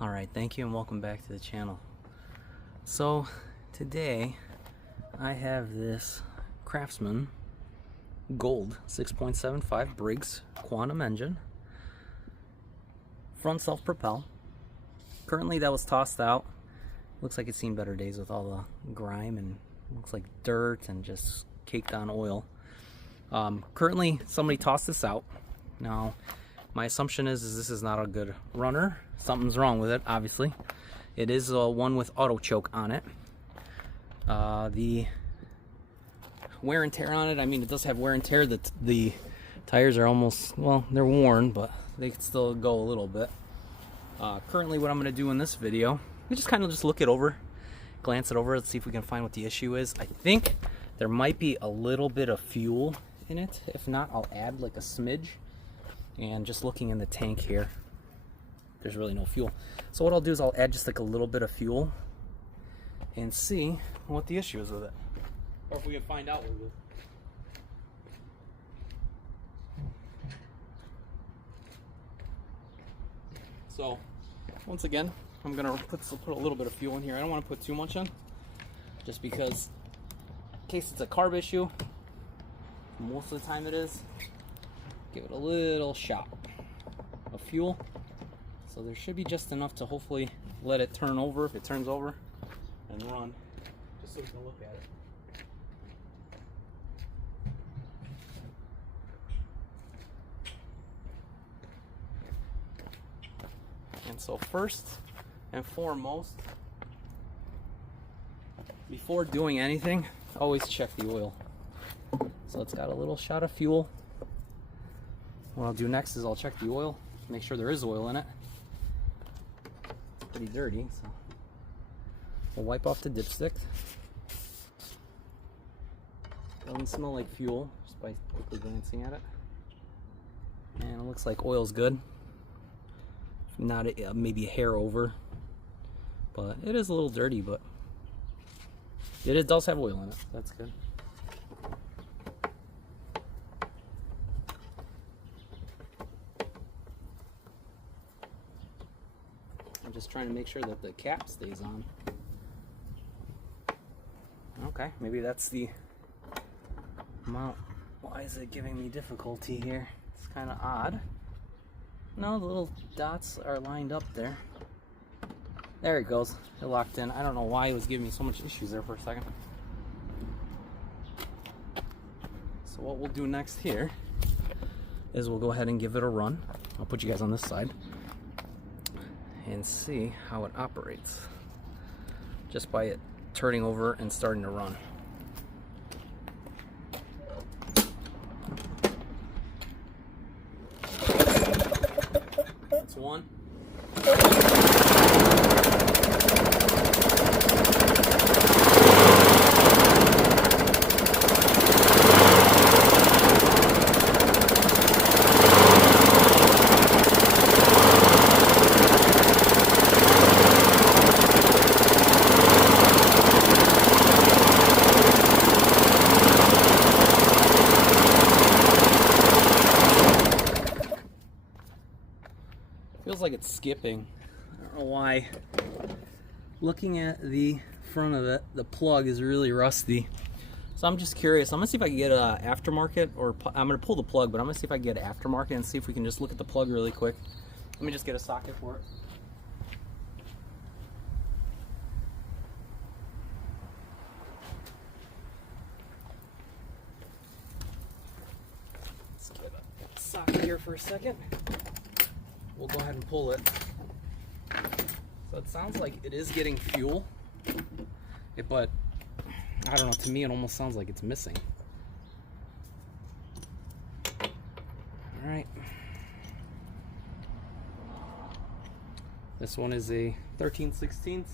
Alright, thank you and welcome back to the channel. So today I have this Craftsman Gold 6.75 Briggs Quantum engine, front self-propel. Currently that was tossed out. Looks like it's seen better days with all the grime and looks like dirt and just caked on oil. Currently somebody tossed this out. Now my assumption is this is not a good runner. Something's wrong with it, obviously. It is one with auto choke on it. The wear and tear on it, I mean, it does have wear and tear. The tires are almost, well, they're worn, but they can still go a little bit. Currently what I'm going to do in this video, we just kind of just look it over, glance it over, let's see if we can find what the issue is. I think there might be a little bit of fuel in it. If not, I'll add like a smidge. And just looking in the tank here, there's really no fuel. So what I'll do is I'll add just like a little bit of fuel and see what the issue is with it. Or if we can find out what it is. So once again, I'm gonna put a little bit of fuel in here. I don't want to put too much in, just because in case it's a carb issue, most of the time it is. Give it a little shot of fuel. So there should be just enough to hopefully let it turn over, if it turns over, and run, just so we can look at it. And so first and foremost, before doing anything, always check the oil. So it's got a little shot of fuel. What I'll do next is I'll check the oil, make sure there is oil in it. It's pretty dirty, so we'll wipe off the dipstick. Doesn't smell like fuel, just by quickly glancing at it. And it looks like oil's good. Not maybe a hair over, but it is a little dirty, but it does have oil in it. That's good. I'm just trying to make sure that the cap stays on. Okay, maybe that's the amount. Why is it giving me difficulty here? It's kind of odd. No, the little dots are lined up there. There it goes. It locked in. I don't know why it was giving me so much issues there for a second. So what we'll do next here is we'll go ahead and give it a run. I'll put you guys on this side and see how it operates just by it turning over and starting to run. That's one. Feels like it's skipping. I don't know why. Looking at the front of it, the plug is really rusty. So I'm just curious. I'm gonna see if I can get an aftermarket, or I'm gonna pull the plug, but I'm gonna see if I can get an aftermarket and see if we can just look at the plug really quick. Let me just get a socket for it. Let's get a socket here for a second. We'll go ahead and pull it. So it sounds like it is getting fuel, but I don't know, to me it almost sounds like it's missing. Alright. This one is a 13/16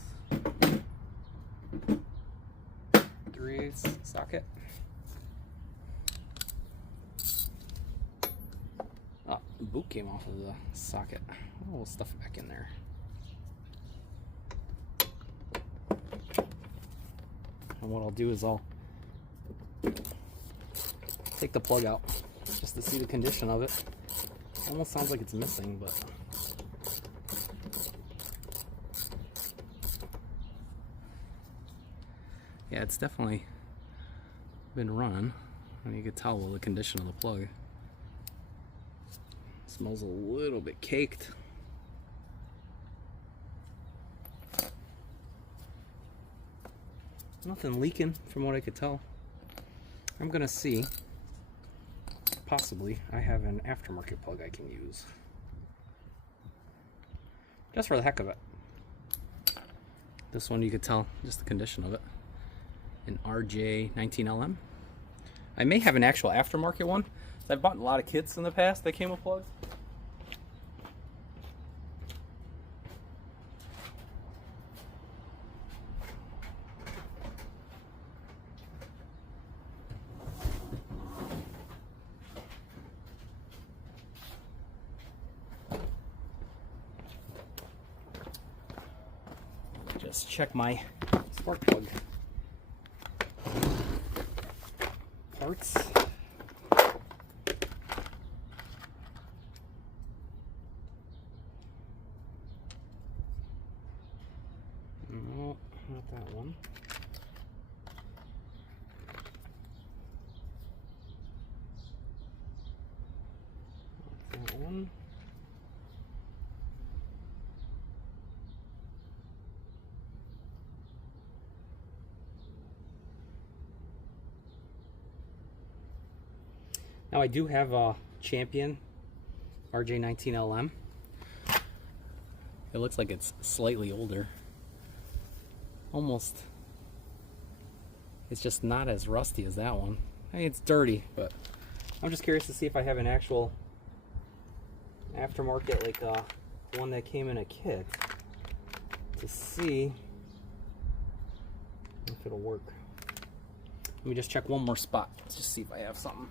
3/8 socket. Oh, the boot came off of the socket. We'll stuff it back in there. And what I'll do is I'll take the plug out just to see the condition of it. Almost sounds like it's missing, but Yeah, it's definitely been running, and you can tell the condition of the plug. Smells a little bit caked. Nothing leaking from what I could tell. I'm gonna see. Possibly I have an aftermarket plug I can use. Just for the heck of it. This one you could tell just the condition of it. An RJ19LM. I may have an actual aftermarket one. I've bought a lot of kits in the past that came with plugs. Just check my spark plug parts. No, not that one. Not that one. Now I do have a Champion RJ19LM. It looks like it's slightly older. Almost. It's just not as rusty as that one. I mean, it's dirty, but I'm just curious to see if I have an actual aftermarket, like one that came in a kit, to see if it'll work. Let me just check one more spot. Let's just see if I have something.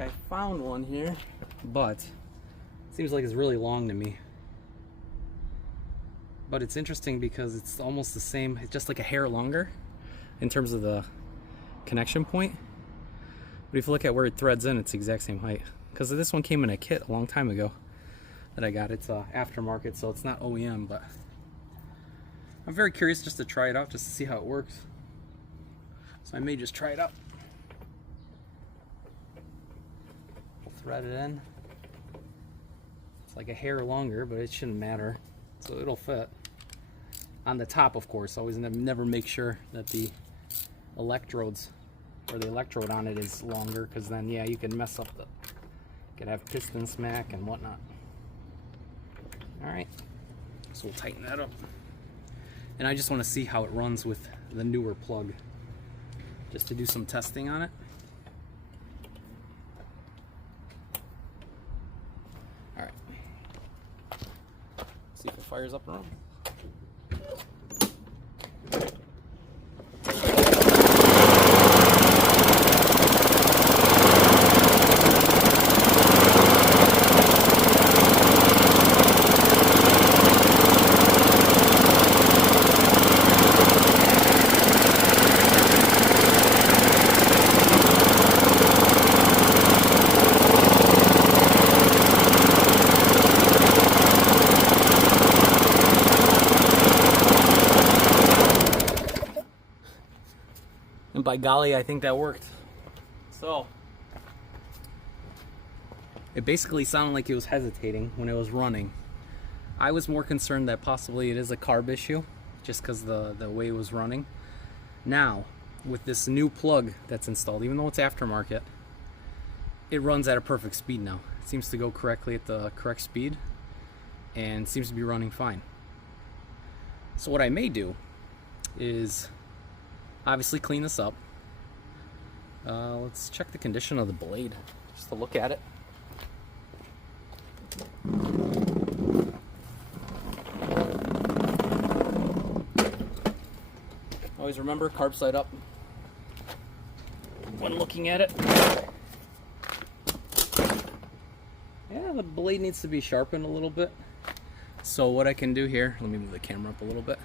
I found one here, but it seems like it's really long to me. But it's interesting because it's almost the same, it's just like a hair longer in terms of the connection point. But if you look at where it threads in, it's the exact same height. Because this one came in a kit a long time ago that I got. It's aftermarket, so it's not OEM, but I'm very curious just to try it out, just to see how it works. So I may just try it out. Thread it in. It's like a hair longer, but it shouldn't matter, so it'll fit on the top, of course. Always never make sure that the electrodes or the electrode on it is longer, because then yeah, you can mess up the, could have piston smack and whatnot. All right, so we'll tighten that up, and I just want to see how it runs with the newer plug, just to do some testing on it. See if it fires up and runs. And by golly, I think that worked. So, it basically sounded like it was hesitating when it was running. I was more concerned that possibly it is a carb issue, just because the way it was running. Now, with this new plug that's installed, even though it's aftermarket, it runs at a perfect speed now. It seems to go correctly at the correct speed, and seems to be running fine. So what I may do is obviously clean this up. Let's check the condition of the blade just to look at it. Always remember, carb side up when looking at it. Yeah, the blade needs to be sharpened a little bit. So what I can do here, let me move the camera up a little bit.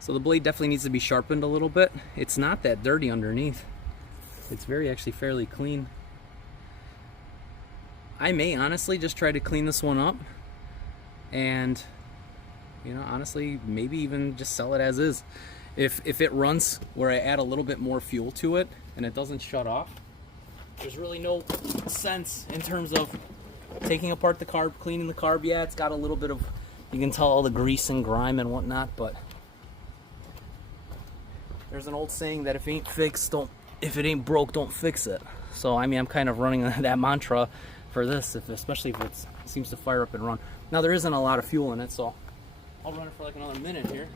So the blade definitely needs to be sharpened a little bit. It's not that dirty underneath. It's actually fairly clean. I may honestly just try to clean this one up and, you know, honestly, maybe even just sell it as is. If it runs where I add a little bit more fuel to it and it doesn't shut off, there's really no sense in terms of taking apart the carb, cleaning the carb. Yeah, it's got a little bit of, you can tell all the grease and grime and whatnot, but there's an old saying that if it ain't broke, don't fix it. So I mean, I'm kind of running that mantra for this, especially if it seems to fire up and run. Now there isn't a lot of fuel in it, so I'll run it for like another minute here.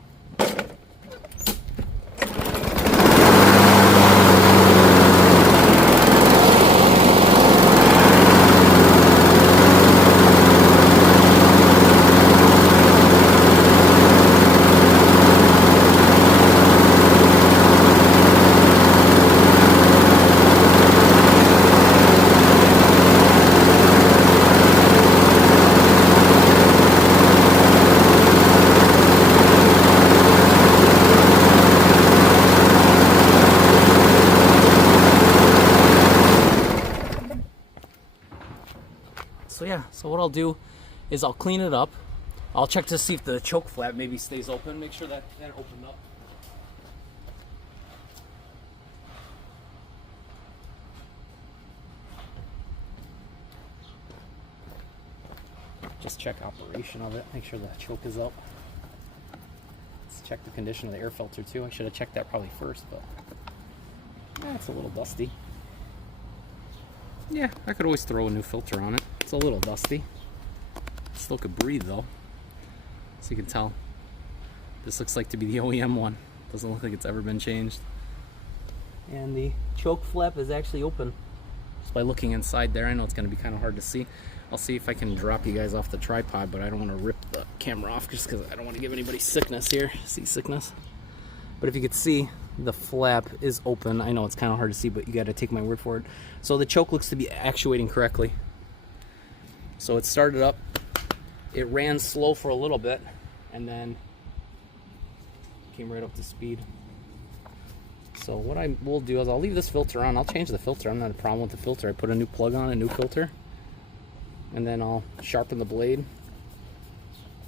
So yeah, so what I'll do is I'll clean it up. I'll check to see if the choke flap maybe stays open. Make sure that opened up. Just check operation of it. Make sure the choke is up. Let's check the condition of the air filter too. I should have checked that probably first, but yeah, it's a little dusty. Yeah, I could always throw a new filter on it. It's a little dusty. Still could breathe though. So you can tell. This looks like to be the OEM one. Doesn't look like it's ever been changed. And the choke flap is actually open. Just by looking inside there, I know it's going to be kind of hard to see. I'll see if I can drop you guys off the tripod, but I don't want to rip the camera off just because I don't want to give anybody sickness here. Seasickness. But if you could see, the flap is open. I know it's kind of hard to see, but you got to take my word for it. So the choke looks to be actuating correctly. So it started up, it ran slow for a little bit, and then came right up to speed. So what I will do is I'll leave this filter on. I'll change the filter. I'm not a problem with the filter. I put a new plug on, a new filter, and then I'll sharpen the blade,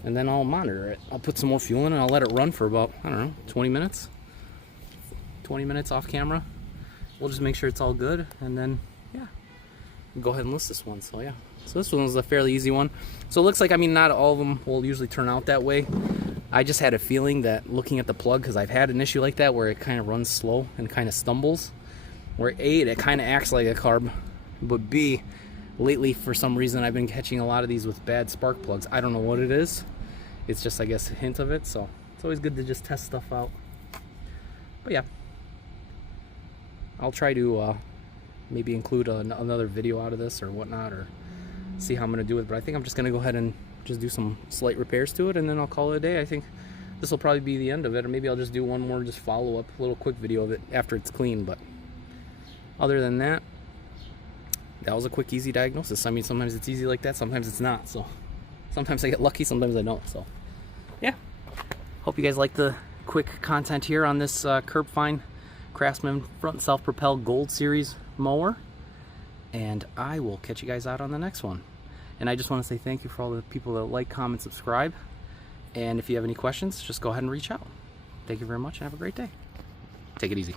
and then I'll monitor it. I'll put some more fuel in and I'll let it run for about, I don't know, 20 minutes. 20 minutes off camera. We'll just make sure it's all good, and then yeah, we'll go ahead and list this one. So yeah, so this one was a fairly easy one. So it looks like, I mean, not all of them will usually turn out that way. I just had a feeling that looking at the plug, because I've had an issue like that where it kind of runs slow and kind of stumbles, where A, it kind of acts like a carb, but B, lately for some reason I've been catching a lot of these with bad spark plugs. I don't know what it is. It's just, I guess, a hint of it. So it's always good to just test stuff out. But yeah, I'll try to maybe include another video out of this or whatnot, or see how I'm going to do it. But I think I'm just going to go ahead and just do some slight repairs to it, and then I'll call it a day. I think this will probably be the end of it, or maybe I'll just do one more just follow-up, little quick video of it after it's clean. But other than that, that was a quick, easy diagnosis. I mean, sometimes it's easy like that, sometimes it's not. So sometimes I get lucky, sometimes I don't. So yeah, hope you guys like the quick content here on this Curb Fine Craftsman front self-propelled Gold Series mower, and I will catch you guys out on the next one. And I just want to say thank you for all the people that like, comment, subscribe, and if you have any questions, just go ahead and reach out. Thank you very much and have a great day. Take it easy.